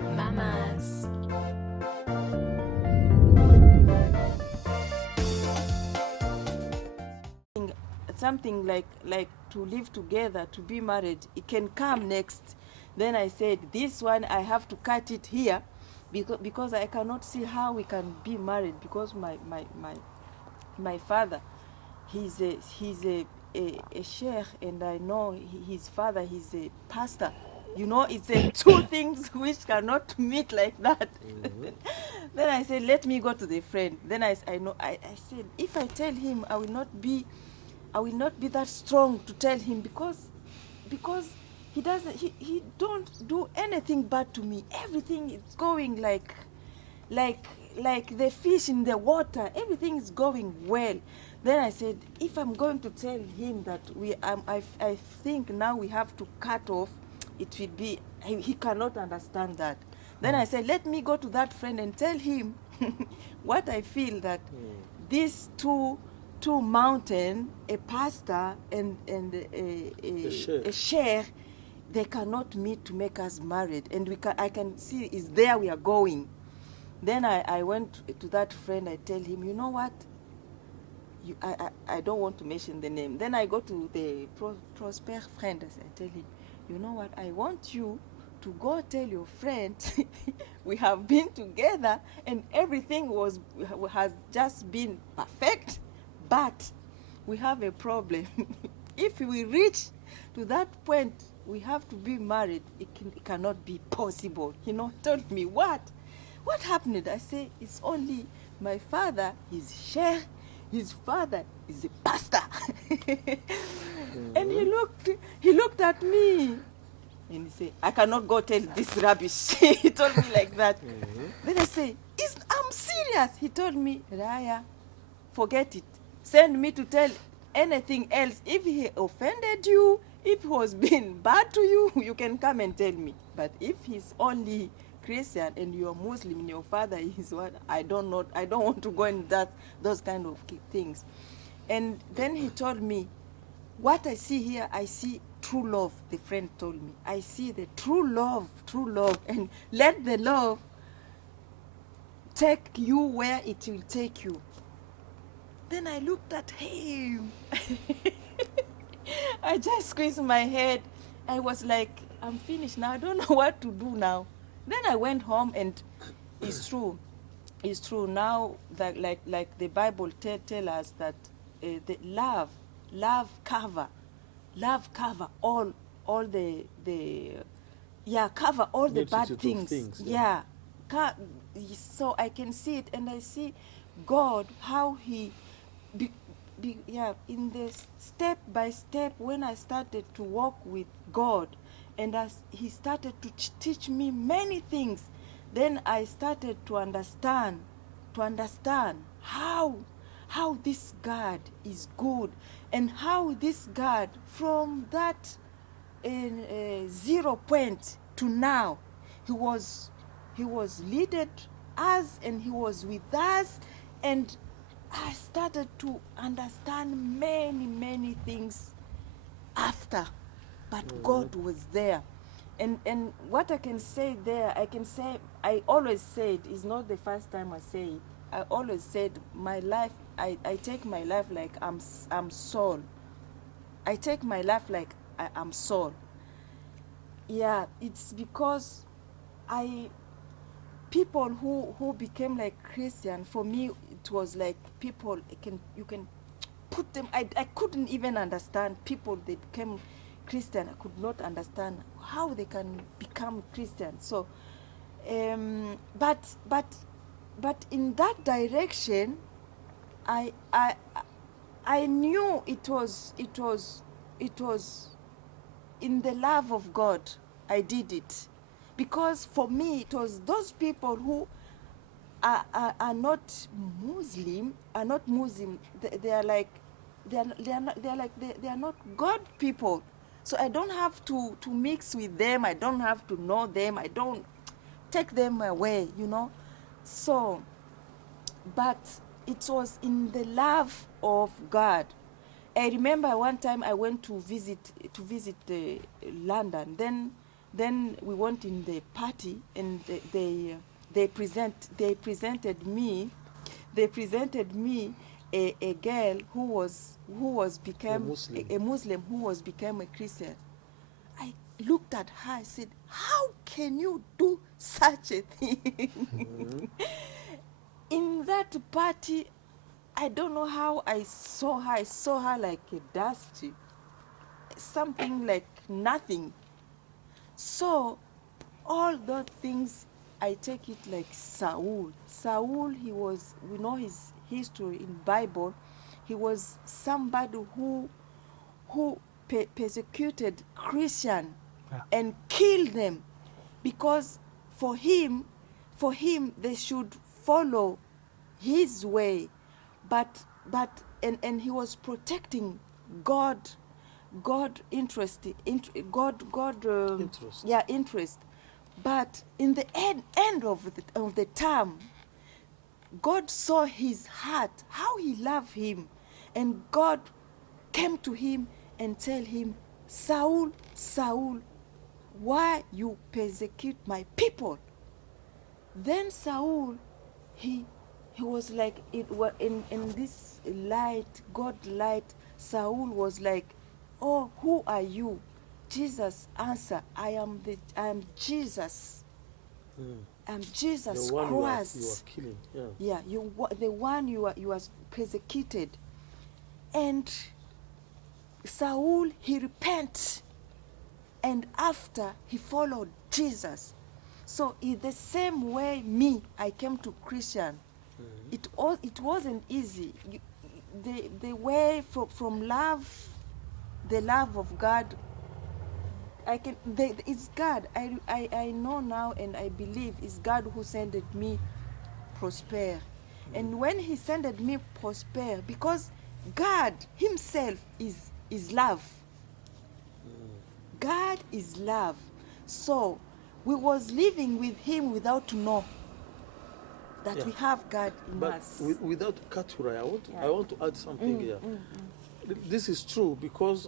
Mamas. Something like to live together, to be married, it can come next. Then I said, this one I have to cut it here, because I cannot see how we can be married, because my father, he's a sheikh, and I know his father, he's a pastor. You know, it's two things which cannot meet like that. Then I said, let me go to the friend. Then I said, if I tell him, I will not be that strong to tell him, because he don't do anything bad to me. Everything is going like the fish in the water. Everything is going well. Then I said, if I'm going to tell him that I think now we have to cut off, it will be, he cannot understand that. Then I said, let me go to that friend and tell him what I feel, that these two mountain, a pastor and a sheikh, they cannot meet to make us married, and I can see is there we are going. Then I went to that friend. I tell him, you know what? I don't want to mention the name. Then I go to the Prospèr friend. I tell him, you know what? I want you to go tell your friend we have been together and everything has just been perfect, but we have a problem. If we reach to that point, we have to be married. It cannot be possible. He told me, what happened? I say, it's only my father, he's sheikh, his father is a pastor. And he looked at me and he said, I cannot go tell this rubbish. He told me like that. Then I say, I'm serious. He told me, Raya, forget it. Send me to tell anything else. If he offended you, if he was being bad to you, you can come and tell me. But if he's only Christian and you're Muslim and your father is what, I don't know. I don't want to go in those kind of things. And then he told me, what I see here, I see true love. The friend told me, I see the true love, and let the love take you where it will take you. Then I looked at him. I just squeezed my head. I was like, I'm finished now. I don't know what to do now. Then I went home, and it's true. It's true now that like the Bible tell us that the love cover all the cover all the bad things. Yeah. So I can see it, and I see God, how he in the step by step, when I started to walk with God, and as he started to teach me many things, then I started to understand how this God is good, and how this God, from that 0 point to now, he was leading us, and he was with us, and I started to understand many things after, but God was there. And what I can say there, I always said, it's not the first time I say it, I always said, my life, I take my life like I'm Saul. I take my life like I'm Saul. Yeah, it's because people who became like Christian, for me it was like people, you can put them, I couldn't even understand people. They became Christian. I could not understand how they can become Christian. So but in that direction, I knew it was in the love of God I did it, because for me it was those people who are not Muslim, they are like they are not God people. So I don't have to mix with them. I don't have to know them. I don't take them away, So, but it was in the love of God. I remember one time I went to visit London. Then Then we went in the party, and they presented me a girl who was become a Muslim who was become a Christian. I looked at her. I said, "How can you do such a thing?" In that party, I don't know how I saw her. I saw her like a dust, something like nothing. So all those things, I take it like Saul. Saul, he was, we know his history in Bible. He was somebody who persecuted Christian and killed them, because for him they should follow his way, but and he was protecting God interest, God Interest. yeah, interest. But in the end of the term, God saw his heart, how he loved him, and God came to him and tell him, "Saul, Saul, why you persecute my people?" Then Saul, he was like, it was in this light, God light. Saul was like, "Oh, who are you?" Jesus answered, I am Jesus. I'm Jesus The one Christ. you are killing. Yeah, the one you are persecuted. And Saul, he repent, and after he followed Jesus. So in the same way, I came to Christian. It wasn't easy. The way from love, the love of God. It's God. I know now, and I believe it's God who sent me Prospèr. And when he sent me Prospèr, because God himself is love. God is love. So we was living with him without to know that we have God in us. But without Katura, I want to add something here. This is true because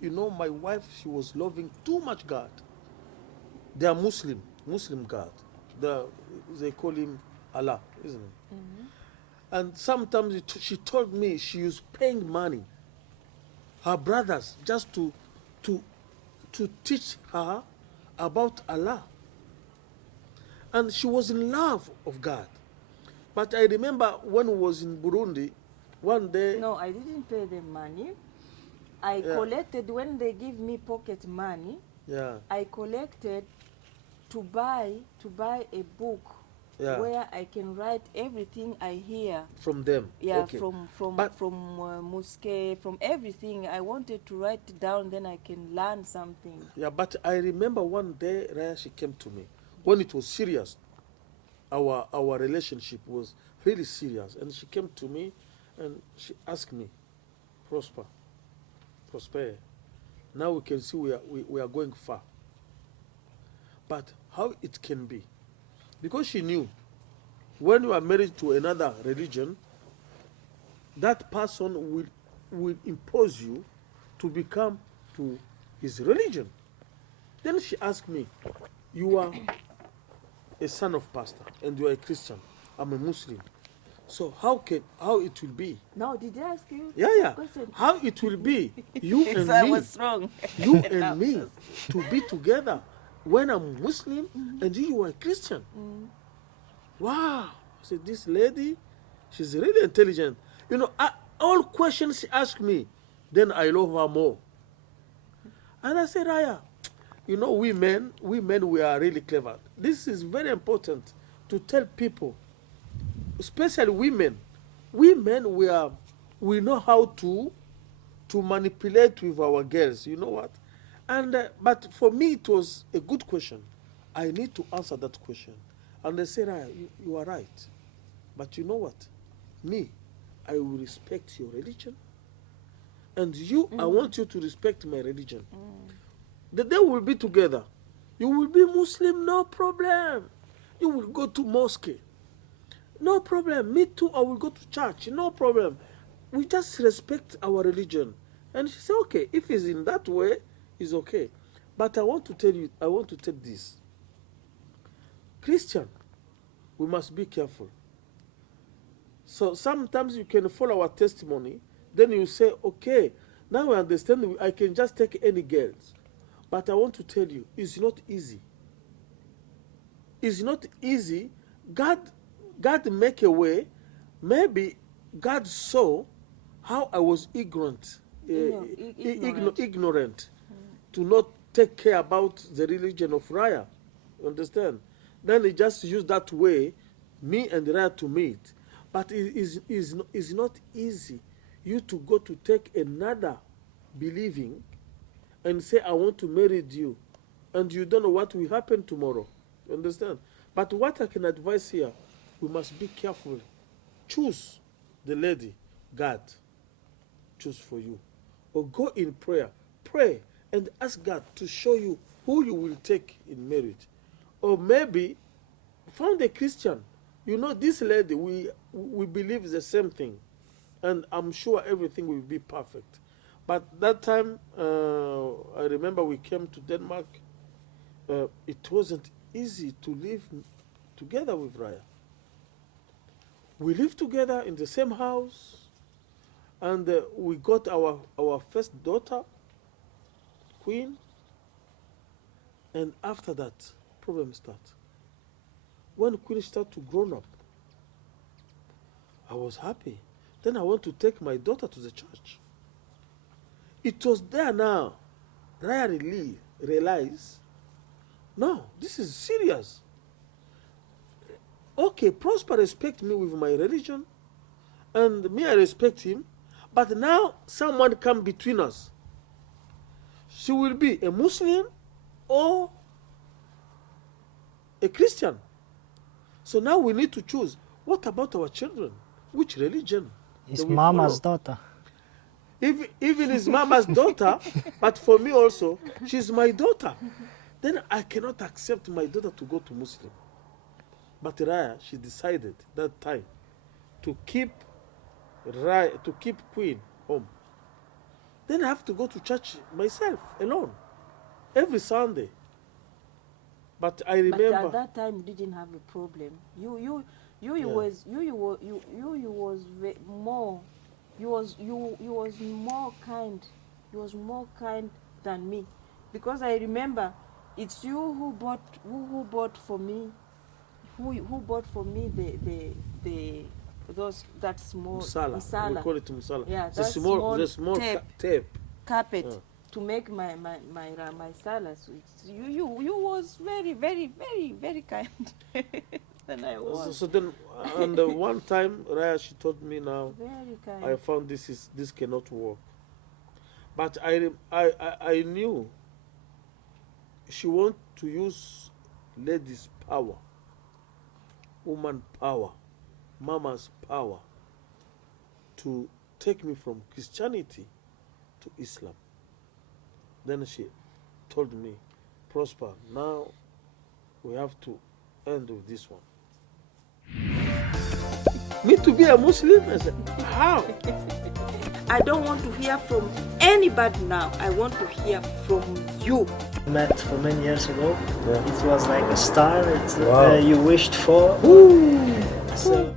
you know, my wife, she was loving too much God. They are Muslim God. They call him Allah, isn't it? And sometimes she told me she was paying money, her brothers, just to teach her about Allah. And she was in love of God. But I remember when we was in Burundi, one day... No, I didn't pay them money. I collected, when they give me pocket money, I collected to buy a book where I can write everything I hear from them. Yeah, okay. from mosque, from everything. I wanted to write it down, then I can learn something. Yeah, but I remember one day Raya, she came to me when it was serious. Our relationship was really serious, and she came to me and she asked me, Prospèr, now we can see we are going far. But how it can be? Because she knew when you are married to another religion, that person will impose you to become to his religion. Then she asked me, you are a son of pastor and you are a Christian. I'm a Muslim. So how it will be? No, did I ask you? Yeah. How it will be, you and so me, I was wrong. you and me, to be together when I'm Muslim and you are Christian. Wow. I said, this lady, she's really intelligent. You know, all questions she asked me, then I love her more. And I said, Raya, you know, we men, we are really clever. This is very important to tell people, especially women. We men, we know how to manipulate with our girls. You know what? And but for me, it was a good question. I need to answer that question. And they said, Raya, you are right. But you know what? Me, I will respect your religion. And you, I want you to respect my religion. The day we'll be together. You will be Muslim, no problem. You will go to mosque. No problem. Me too, I will go to church. No problem. We just respect our religion. And she said, okay, if it's in that way, it's okay. But I want to tell you, I want to tell this. Christian, we must be careful. So sometimes you can follow our testimony, then you say, okay, now I understand I can just take any girls. But I want to tell you, it's not easy. It's not easy. God make a way. Maybe God saw how I was ignorant to not take care about the religion of Raya. You understand? Then he just used that way, me and Raya to meet. But it is not easy you to go to take another believing and say, I want to marry you, and you don't know what will happen tomorrow. You understand? But what I can advise here, we must be careful. Choose the lady God choose for you. Or go in prayer. Pray and ask God to show you who you will take in marriage. Or maybe found a Christian. You know, this lady, we believe the same thing. And I'm sure everything will be perfect. But that time, I remember we came to Denmark. It wasn't easy to live together with Raya. We lived together in the same house. And we got our first daughter, Queen. And after that, problem started. When Queen started to grow up, I was happy. Then I want to take my daughter to the church. It was there now. Raya really realized, no, this is serious. Okay, Prospèr respect me with my religion, and me, I respect him. But now someone come between us. She will be a Muslim or a Christian. So now we need to choose. What about our children? Which religion? His mama's daughter. Even his mama's daughter, but for me also, she's my daughter. Then I cannot accept my daughter to go to Muslim. But Raya, she decided that time to keep Queen home. Then I have to go to church myself alone every Sunday. But I remember. But at that time, you didn't have a problem. You was more kind. You was more kind than me, because I remember it's you who bought for me. Who bought for me that small musala. We call it musala. Yeah, the small tape carpet to make my salad. So you was very, very, very, very kind. And I was. So then, and one time, Raya, she told me now, very kind. I found this cannot work. But I knew she want to use ladies' power, woman power, mama's power, to take me from Christianity to Islam. Then she told me, Prospèr, now we have to end with this one. Me to be a Muslim? I said, how? I don't want to hear from anybody now. I want to hear from you. Met for many years ago. Yeah. It was like a star Wow. you wished for. Ooh. So